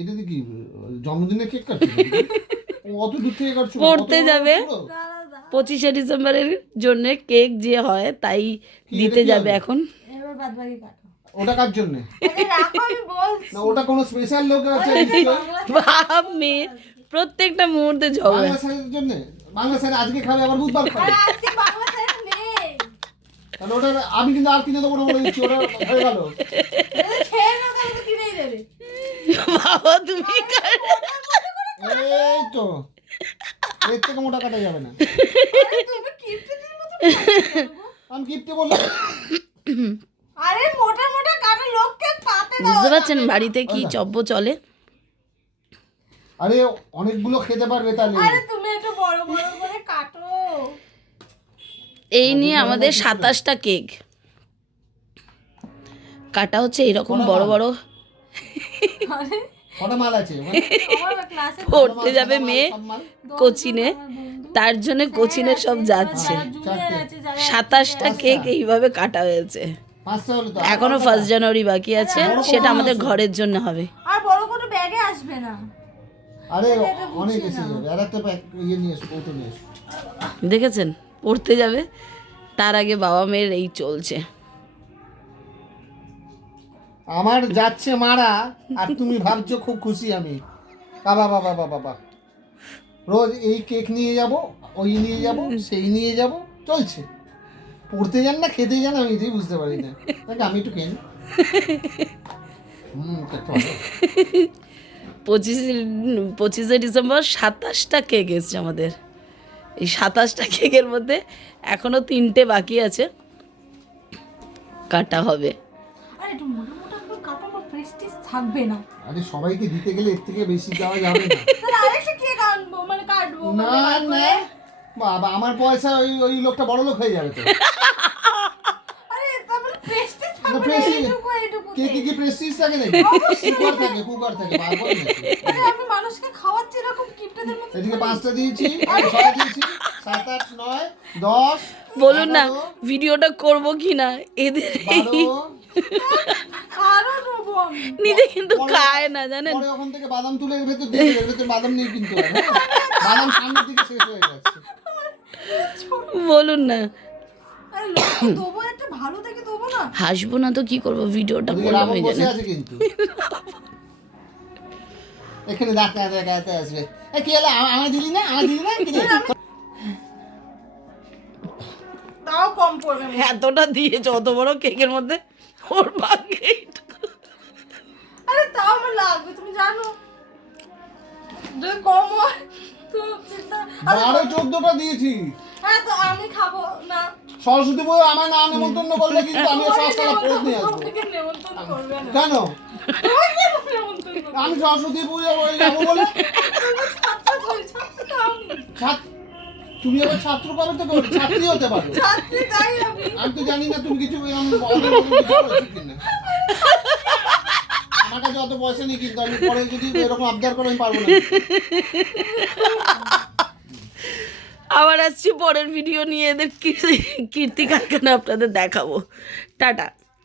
এটা কি জন্মদিনে কেক কাটছো? অত দূর থেকে কাটছো? পড়তে যাবে 25শে ডিসেম্বরের জন্য কেক যে হয় তাই দিতে যাবে এখন। এবার বাদ বাকি কাটো। ওটা কার জন্য? রাখো, আমি বলছি। না ওটা কোনো স্পেশাল লোক আছে বাপ মেয়ে প্রত্যেকটা মুহূর্তে ঝগড়া। বাংলা স্যারের জন্য? বাংলা স্যার আজকে খাবে আবার বুধবার খাবে। আর আজকে বাংলা স্যার নেই। তাহলে ওটা আমি কিন্তু আর কিনে দেবো না বলে দিচ্ছি, ওটা হয়ে গেল। এটা খেয়ে না তাহলে তো কিনেই দেবে। বাবা তুমি এই তো এর থেকে মোটা কাটা যাবে না। আরে তুমি কিপটেদের মতো আমি গিফটে বললাম। আরে মোটা মোটা কাটা লোককে পাতে দাও। বুঝতে পারছেন বাড়িতে কি চব্য চলে। আরে অনেকগুলো খেতে পারবে তাহলে। আরে তুমি একটু বড় বড় করে কাটো। এই নিয়ে আমাদের 27টা কেক কাটা হচ্ছে এরকম বড় বড়। আরে কটা মাল আছে? আমার ক্লাসে পড়তে যাবে মেয়ে কোচিনে, তার জন্য কোচিনে সব যাচ্ছে। জুনিয়র আছে যারা 27টা কেক এইভাবে কাটা হয়েছে। 5টা হলো তো। এখনো 1 জানুয়ারি বাকি আছে, সেটা আমাদের ঘরের জন্য হবে। আর বড় কোনো ব্যাগে আসবে না। আরে অনেক এসে যাবে। আর একটা ইয়ে নিয়ে এসো, কৌটো নিয়ে এসো। দেখেছেন পড়তে যাবে, তার আগে বাবা মেয়ের এই চলছে। আমার যাচ্ছে মারা আর তুমি ভাবছো খুব খুশি আমি। বাবা বাবা বাবা বাবা, রোজ এই কেক নিয়ে যাব, ওই নিয়ে যাব, সেই নিয়ে যাব, চলছে। পড়তে যান না খেতে যান আমি এটাই বুঝতে পারি না। দেখ আমি একটু খেয়ে নিই। কেকটা ভালো। 25শে ডিসেম্বর 27টা কেক এসছে আমাদের। এই 27টা কেকের মধ্যে এখনো 3টে বাকি আছে, কাটা হবে। আরে একটু মোটা মোটা করে কাটো, আমার প্রেস্টিজ থাকবে না। আরে সবাইকে দিতে গেলে এর থেকে বেশি দেওয়া যাবে না। তাহলে আরেকটা কেক আনবো, মানে কাটবো। না না বাবা, আমার পয়সা ওই ওই লোকটা বড় লোক হয়ে যাবে তো। আরে তাহলে প্রেস্টিজ না, থাকবে না, prestige- এইটুকু এইটুকু। কে কি প্রেস্টিজ থাকে নাকি? কুকার থাকে বারবার নাকি? আরে আমি মানুষকে খাওয়াচ্ছি এরকম কিপটেদের মতো। এদিকে 5টা দিয়েছি, 6টা দিয়েছি, 7 8 9 10। বলুন না ভিডিওটা করব কি না, এদের 12। আরো নেবো আমি। নিজে কিন্তু খায় না জানেন। পরে ওখান থেকে বাদাম তুলে এর ভেতর দিয়ে দেবে, এর ভেতর বাদাম নেই কিন্তু আর, হ্যাঁ? বাদাম সামনের দিকে শেষ হয়ে গেছে। বলুন না আরে লোককে দেবো একটা ভালো দেখে দেবো না। হাসবো না তো কি করব, ভিডিওটা ওদিকে করলাম রাবণ এই বসে জন্য। আছে কিন্তু। এখানে দেখাতে আসবে। এ কি হলো? আমার দিলি না? কি রে? তাও কম পড়বে। এতটা দিয়েছে অত বড় কেকের মধ্যে, ওর ভাগ্যে এইটুকু। আরে তাও আমার লাগবে, তুমি জানো। যদি কম হয় তো চিন্তা। 12 14টা দিয়েছি। হ্যাঁ তো আমি খাবো না। সরস্বতী পুজো আমার না নিমন্ত্রণ করলে কিন্তু আমি সস্তাটা ফেরত নিয়ে আসবো। তোমাকে নেমন্তন্ন করবে না। কেন? তোমাকে নেমন্তন্ন করবে। আমি সরস্বতী পুজো যাবো বলে? তুমি ছাত্র হই, ছাত্র তো আমি। তুমি আবার ছাত্র কবে থেকে হলে? ছাত্রী হতে পারো। ছাত্রী তাই আমি। আমি তো জানি না তুমি কিছু এরকম অন্য কিছু করেছো কিনা। আমার কাছে অত পয়সা নেই কিন্তু আমি পরে যদি এরকম আবদার করে আমি পারবো না। আবার আসছি পরের ভিডিও নিয়ে, এদের কীর্তি কারখানা আপনাদের দেখাবো। টাটা।